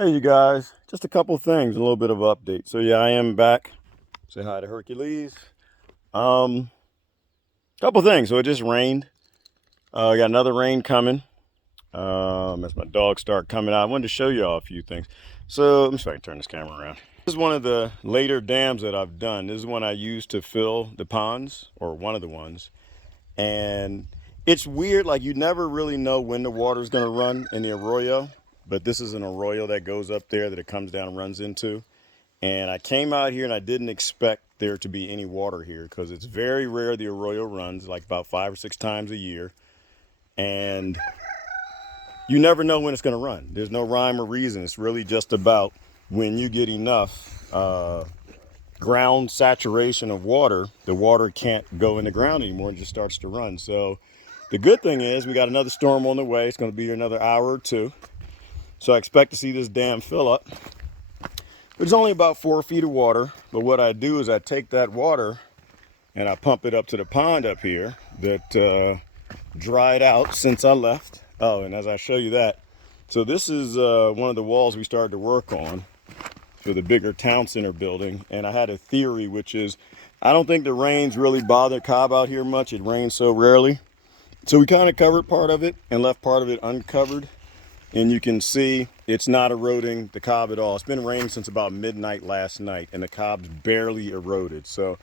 Hey you guys, just a couple things, a little bit of update. So yeah, I am back. Say hi to Hercules. Um, Couple things. So it just rained. I got another rain coming. As my dogs start coming out, I wanted to show you all a few things. So let me see if I can turn this camera around. This is one of the later dams that I've done. This is one I used to fill the ponds, or one of the ones. And it's weird, like you never really know when the water's gonna run in the arroyo. But this is an arroyo that goes up there that it comes down and runs into. And I came out here and I didn't expect there to be any water here because it's very rare the arroyo runs, like about 5 or 6 times a year. And you never know when it's going to run. There's no rhyme or reason. It's really just about when you get enough ground saturation of water, the water can't go in the ground anymore and just starts to run. So the good thing is we got another storm on the way. It's going to be here another hour or two. So I expect to see this dam fill up. It's only about 4 feet of water, but what I do is I take that water and I pump it up to the pond up here that dried out since I left. Oh, and as I show you that, so this is one of the walls we started to work on for the bigger town center building. And I had a theory, which is I don't think the rains really bother Cobb out here much. It rains so rarely. So we kind of covered part of it and left part of it uncovered. And you can see it's not eroding the cob at all. It's been raining since about midnight last night and the cob's barely eroded. So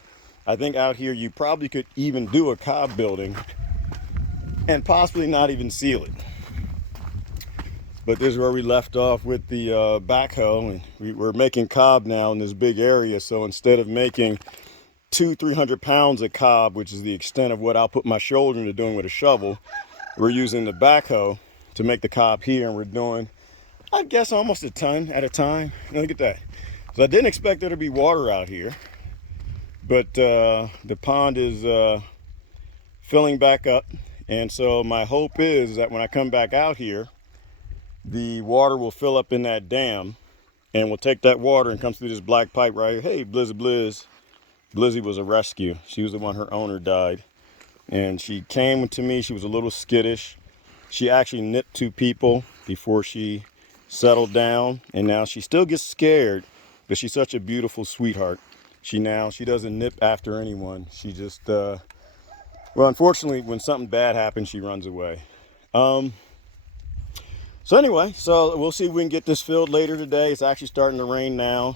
I think out here you probably could even do a cob building and possibly not even seal it. But this is where we left off with the backhoe, and we're making cob now in this big area. So instead of making 200-300 pounds of cob, which is the extent of what I'll put my shoulder into doing with a shovel, we're using the backhoe to make the cob here, and we're doing, I guess, almost a ton at a time. Look at that. So I didn't expect there to be water out here, but the pond is filling back up, and so my hope is that when I come back out here, the water will fill up in that dam, and we'll take that water and come through this black pipe right here. Hey, Blizzy Blizz. Blizzy was a rescue. She was the one, her owner died, and she came to me. She was a little skittish. She actually nipped 2 people before she settled down, and now she still gets scared, but she's such a beautiful sweetheart. She doesn't nip after anyone. She just, well, unfortunately, when something bad happens, she runs away. So anyway, so we'll see if we can get this filled later today. It's actually starting to rain now.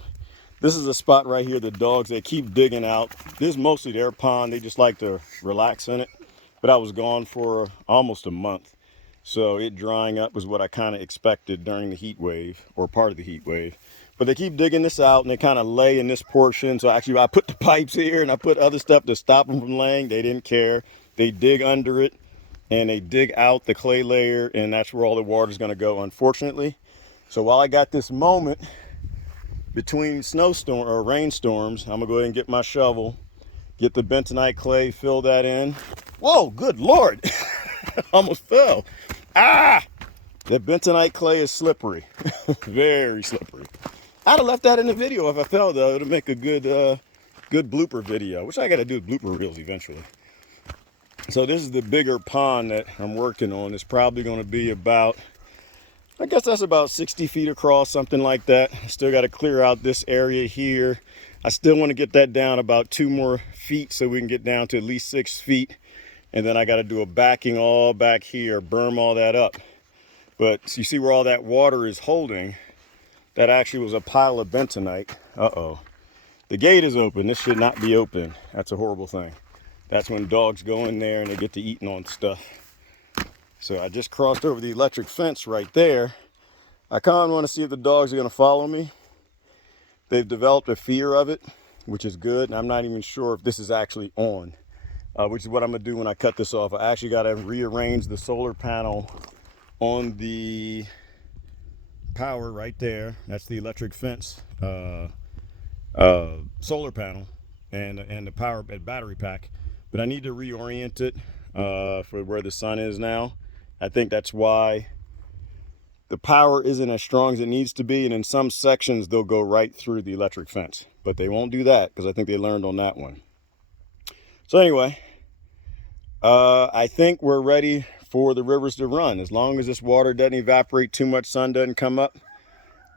This is a spot right here. The dogs, they keep digging out. This is mostly their pond. They just like to relax in it. But I was gone for almost a month. So it drying up was what I kind of expected during the heat wave, or part of the heat wave. But they keep digging this out, and they kind of lay in this portion. So actually I put the pipes here and I put other stuff to stop them from laying. They didn't care. They dig under it and they dig out the clay layer, and that's where all the water is going to go, unfortunately. So while I got this moment between snowstorm or rainstorms, I'm gonna go ahead and get my shovel, get the bentonite clay, fill that in. Whoa, good Lord. Almost fell. Ah! The bentonite clay is slippery. Very slippery. I'd have left that in the video if I fell, though. It'll make a good blooper video, which I gotta do blooper reels eventually. So this is the bigger pond that I'm working on. It's probably gonna be about, I guess that's about 60 feet across, something like that. Still got to clear out this area here. I still want to get that down about 2 more feet so we can get down to at least 6 feet. And then I got to do a backing all back here, berm all that up. But so you see where all that water is holding, that actually was a pile of bentonite. Uh-oh. The gate is open. This should not be open. That's a horrible thing. That's when dogs go in there and they get to eating on stuff. So I just crossed over the electric fence right there. I kind of want to see if the dogs are going to follow me. They've developed a fear of it, which is good. And I'm not even sure if this is actually on, which is what I'm going to do when I cut this off. I actually got to rearrange the solar panel on the power right there. That's the electric fence solar panel and the power battery pack. But I need to reorient it for where the sun is now. I think that's why the power isn't as strong as it needs to be, and in some sections they'll go right through the electric fence, but they won't do that because I think they learned on that one. So anyway, I think we're ready for the rivers to run. As long as this water doesn't evaporate too much, sun doesn't come up,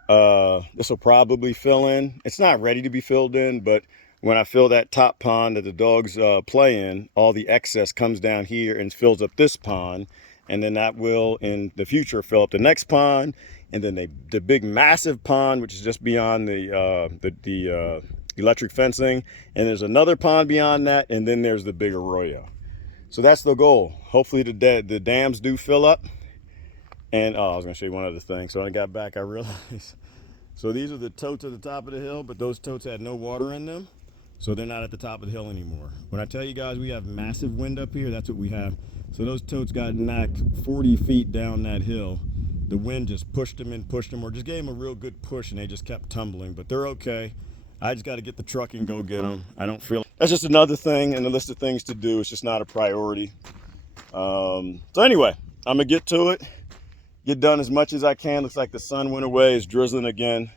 This will probably fill in. It's not ready to be filled in, but when I fill that top pond that the dogs play in, all the excess comes down here and fills up this pond. And then that will, in the future, fill up the next pond. And then the big massive pond, which is just beyond the electric fencing. And there's another pond beyond that. And then there's the big arroyo. So that's the goal. Hopefully the dams do fill up. And I was going to show you one other thing. So when I got back, I realized. So these are the totes at the top of the hill, but those totes had no water in them. So they're not at the top of the hill anymore. When I tell you guys we have massive wind up here, that's what we have. So those totes got knocked 40 feet down that hill. The wind just pushed them and pushed them, or just gave them a real good push, and they just kept tumbling. But they're okay. I just got to get the truck and go get them. I don't feel that's just another thing in the list of things to do. It's just not a priority. So anyway, I'm gonna get to it. Get done as much as I can. Looks like the sun went away. It's drizzling again.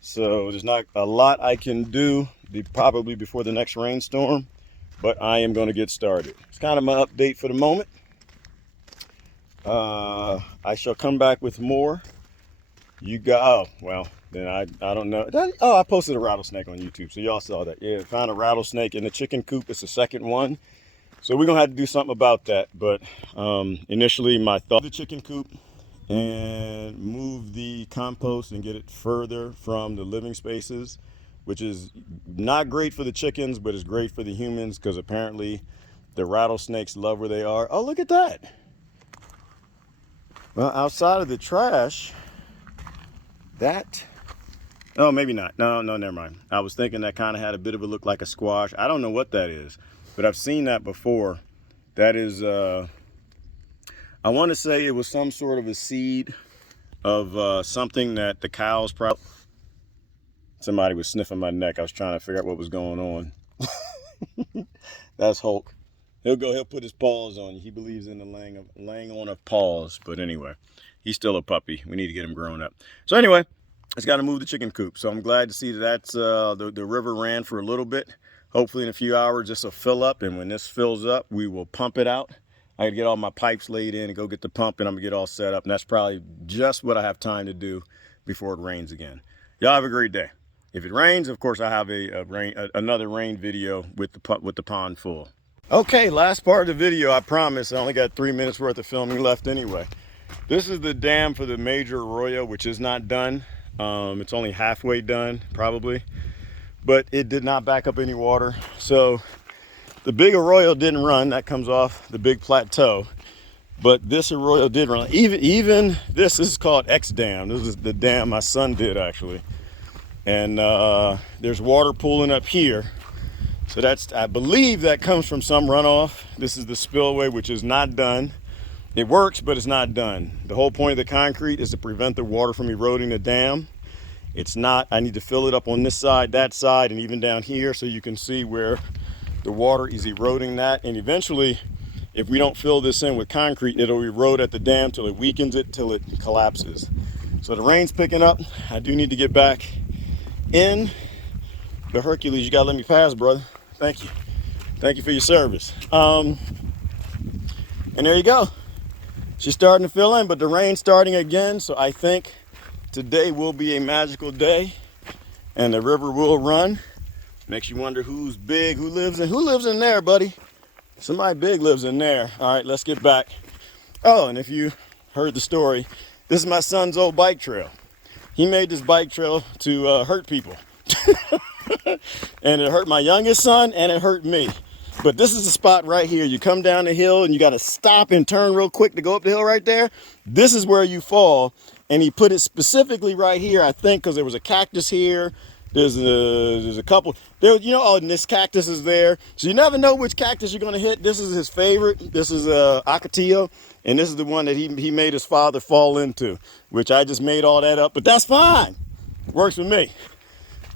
So there's not a lot I can do probably before the next rainstorm, but I am going to get started. It's kind of my update for the moment. I shall come back with more. You got, oh, well, then I don't know. I posted a rattlesnake on YouTube, so y'all saw that. Yeah, found a rattlesnake in the chicken coop. It's the second one. So we're going to have to do something about that. But initially my thought, the chicken coop, and move the compost and get it further from the living spaces, which is not great for the chickens, but is great for the humans because apparently the rattlesnakes love where they are. Oh, look at that. Well, outside of the trash, oh, maybe not. No, never mind. I was thinking that kind of had a bit of a look like a squash. I don't know what that is, but I've seen that before. That is, I want to say it was some sort of a seed of something that the cows probably... Somebody was sniffing my neck. I was trying to figure out what was going on. That's Hulk. He'll put his paws on you. He believes in the laying on of paws. But anyway, he's still a puppy. We need to get him grown up. So anyway, it's got to move the chicken coop. So I'm glad to see that that's the river ran for a little bit. Hopefully in a few hours this will fill up, and when this fills up, we will pump it out. I gotta get all my pipes laid in and go get the pump, and I'm gonna get all set up. And that's probably just what I have time to do before it rains again. Y'all have a great day. If it rains, of course, I have another rain video with the pond full. Okay, last part of the video, I promise. I only got 3 minutes worth of filming left anyway. This is the dam for the major arroyo, which is not done. It's only halfway done, probably. But it did not back up any water. So the big arroyo didn't run. That comes off the big plateau. But this arroyo did run. Even this is called X Dam. This is the dam my son did, actually. And there's water pooling up here. So I believe that comes from some runoff. This is the spillway, which is not done. It works, but it's not done. The whole point of the concrete is to prevent the water from eroding the dam. It's not. I need to fill it up on this side, that side, and even down here, so you can see where the water is eroding that. And eventually, if we don't fill this in with concrete, it'll erode at the dam till it weakens it, till it collapses. So the rain's picking up. I do need to get back in. The Hercules, you gotta let me pass, brother. Thank you. Thank you for your service. And there you go. She's starting to fill in, but the rain's starting again. So I think today will be a magical day, and the river will run. Makes you wonder who's big, who lives in there, buddy. Somebody big lives in there. All right, let's get back. Oh, and if you heard the story, this is my son's old bike trail. He made this bike trail to hurt people. And it hurt my youngest son, and it hurt me. But this is the spot right here. You come down the hill, and you got to stop and turn real quick to go up the hill right there. This is where you fall. And he put it specifically right here, I think, because there was a cactus here. There's a couple there, you know. Oh, and this cactus is there, so you never know which cactus you're gonna hit. This is his favorite. This is Ocotillo, and this is the one that he made his father fall into, which I just made all that up, but that's fine. Works for me.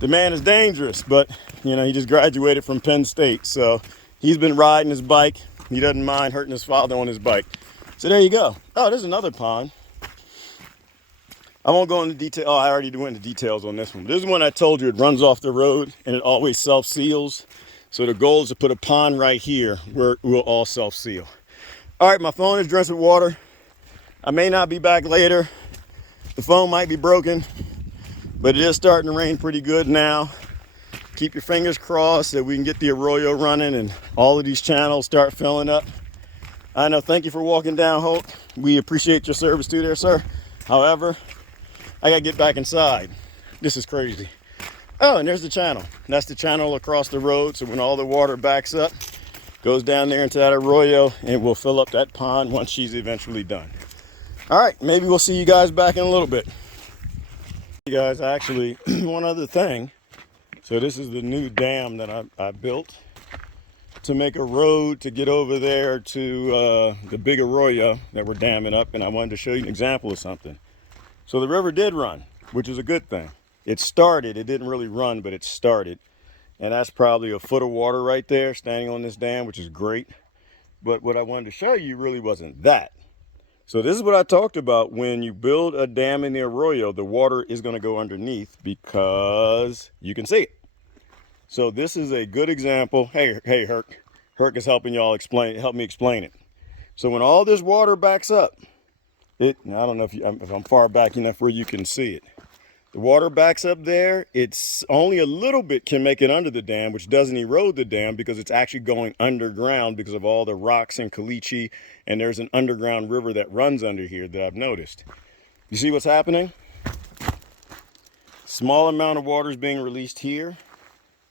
The man is dangerous, but you know, he just graduated from Penn State, so he's been riding his bike. He doesn't mind hurting his father on his bike. So there you go. Oh, there's another pond. I won't go into detail. Oh, I already went into details on this one. This is one I told you, it runs off the road and it always self-seals. So the goal is to put a pond right here where it will all self-seal. All right, my phone is drenched with water. I may not be back later. The phone might be broken. But it is starting to rain pretty good now. Keep your fingers crossed that we can get the arroyo running and all of these channels start filling up. I know, thank you for walking down, Holt. We appreciate your service too there, sir. However, I gotta get back inside. This is crazy. Oh, and there's the channel. That's the channel across the road. So when all the water backs up, goes down there into that arroyo and will fill up that pond once she's eventually done. All right, maybe we'll see you guys back in a little bit. You guys, actually, one other thing. So this is the new dam that I built to make a road to get over there to the big arroyo that we're damming up. And I wanted to show you an example of something. So the river did run, which is a good thing. It started, it didn't really run, but it started. And that's probably a foot of water right there standing on this dam, which is great. But what I wanted to show you really wasn't that. So this is what I talked about. When you build a dam in the arroyo, the water is going to go underneath because you can see it. So this is a good example. Hey, Herc. Herc is helping y'all help me explain it. So when all this water backs up, I don't know if I'm far back enough where you can see it. The water backs up there. It's only a little bit can make it under the dam, which doesn't erode the dam because it's actually going underground because of all the rocks and caliche. And there's an underground river that runs under here that I've noticed. You see what's happening? Small amount of water is being released here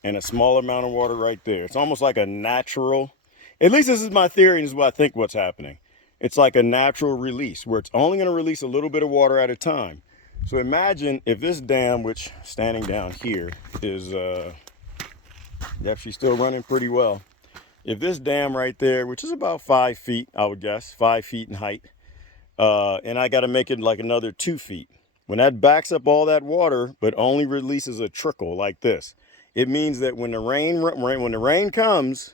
and a small amount of water right there. It's almost like a natural, at least this is my theory and this is what I think what's happening. It's like a natural release where it's only going to release a little bit of water at a time. So imagine if this dam, which standing down here is, yep, she's still running pretty well. If this dam right there, which is about 5 feet, I would guess, 5 feet in height, and I got to make it like another 2 feet. When that backs up all that water, but only releases a trickle like this, it means that when the rain comes,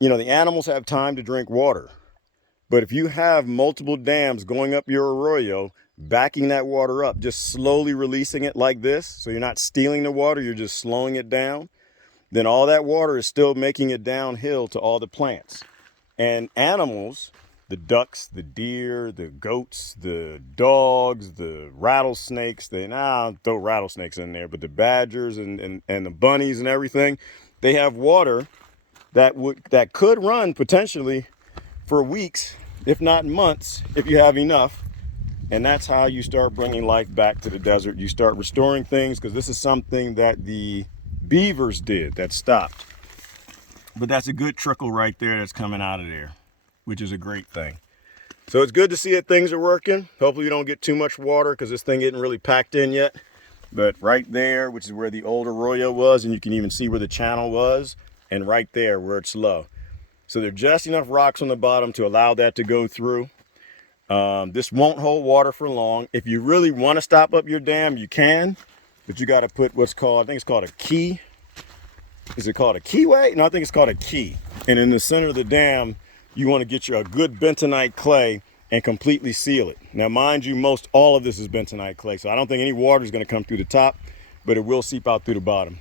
you know, the animals have time to drink water. But if you have multiple dams going up your arroyo, backing that water up, just slowly releasing it like this, so you're not stealing the water, you're just slowing it down, then all that water is still making it downhill to all the plants. And animals, the ducks, the deer, the goats, the dogs, the rattlesnakes, I don't throw rattlesnakes in there, but the badgers and the bunnies and everything, they have water that could run potentially for weeks, if not months, if you have enough. And that's how you start bringing life back to the desert. You start restoring things, because this is something that the beavers did that stopped. But that's a good trickle right there that's coming out of there, which is a great thing. So it's good to see that things are working. Hopefully you don't get too much water because this thing isn't really packed in yet. But right there, which is where the old arroyo was, and you can even see where the channel was, and right there where it's low. So there are just enough rocks on the bottom to allow that to go through. This won't hold water for long. If you really want to stop up your dam, you can, but you got to put what's called, I think it's called a key. Is it called a keyway? No, I think it's called a key. And in the center of the dam, you want to get a good bentonite clay and completely seal it. Now, mind you, most all of this is bentonite clay, so I don't think any water is going to come through the top, but it will seep out through the bottom.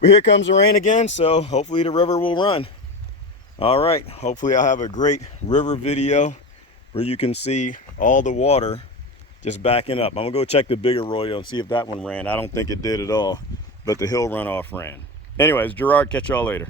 But here comes the rain again, so hopefully the river will run. All right, hopefully I'll have a great river video where you can see all the water just backing up. I'm gonna go check the big arroyo and see if that one ran. I don't think it did at all, but the hill runoff ran. Anyways, Gerard, catch y'all later.